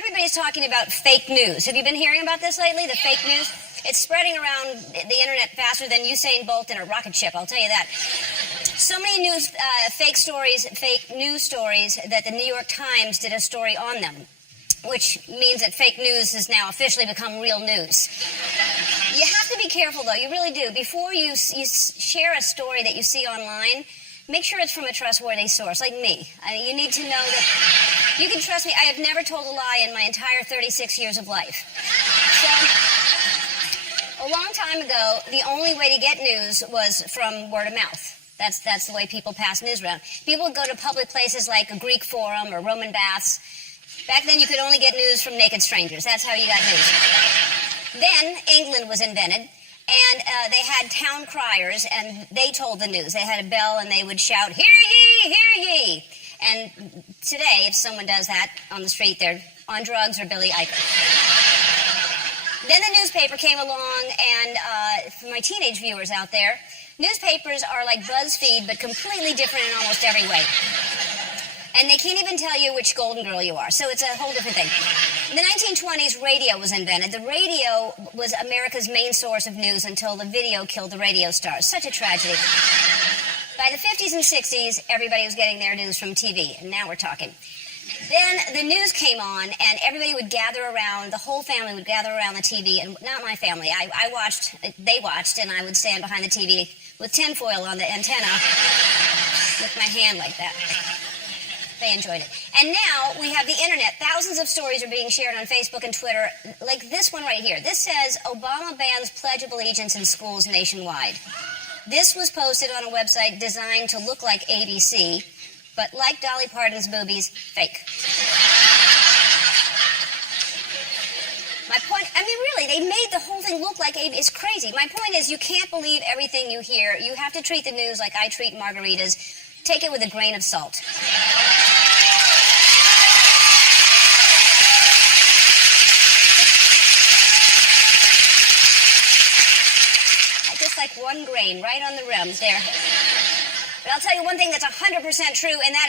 everybody's talking about fake news. Have you been hearing about this lately, the fake news? It's spreading around the internet faster than Usain Bolt in a rocket ship, I'll tell you that. So many fake news stories that the New York Times did a story on them, which means that fake news has now officially become real news. You have to be careful, though. You really do. Before you share a story that you see online, make sure it's from a trustworthy source, like me. You need to know that you can trust me. I have never told a lie in my entire 36 years of life. So, a long time ago, the only way to get news was from word of mouth. That's the way people pass news around. People would go to public places like a Greek forum or Roman baths. Back then, you could only get news from naked strangers. That's how you got news. Then, England was invented, and they had town criers, and they told the news. They had a bell, and they would shout, "Hear ye, hear ye!" And today, if someone does that on the street, they're on drugs or Billy Eichner. Then the newspaper came along, and for my teenage viewers out there, newspapers are like BuzzFeed, but completely different in almost every way. And they can't even tell you which Golden Girl you are, so it's a whole different thing. In the 1920s, radio was invented. The radio was America's main source of news until the video killed the radio stars. Such a tragedy. By the 50s and 60s, everybody was getting their news from TV, and now we're talking. Then the news came on, and everybody would gather around, the whole family would gather around the TV, and not my family. They watched, and I would stand behind the TV with tinfoil on the antenna with my hand like that. They enjoyed it. And now we have the internet. Thousands of stories are being shared on Facebook and Twitter, like this one right here. This says, Obama bans Pledge of Allegiance in schools nationwide. This was posted on a website designed to look like ABC, but like Dolly Parton's boobies, fake. My point, I mean, really, they made the whole thing look like ABC. It's crazy. My point is, you can't believe everything you hear. You have to treat the news like I treat margaritas. Take it with a grain of salt. Just like one grain right on the rim there. But I'll tell you one thing that's 100% true, and that